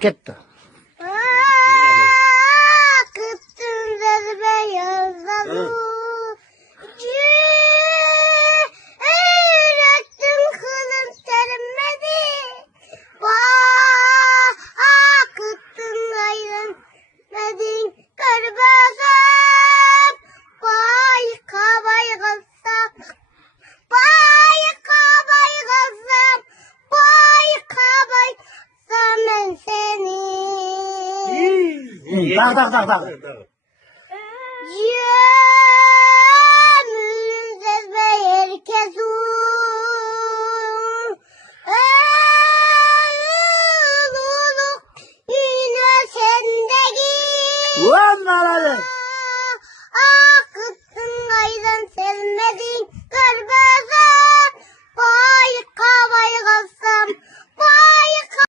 Gitti. Kıttın zerbe yazdalı. Yürektim kılım sermedi. Kıttın ayrılmadın kırbazım. Bay kabay kızım. Bay kabay kızım. Bay kabay ben seni. Tak. Yömülsüz ve herkes Ölülük yine sendeki. Ulan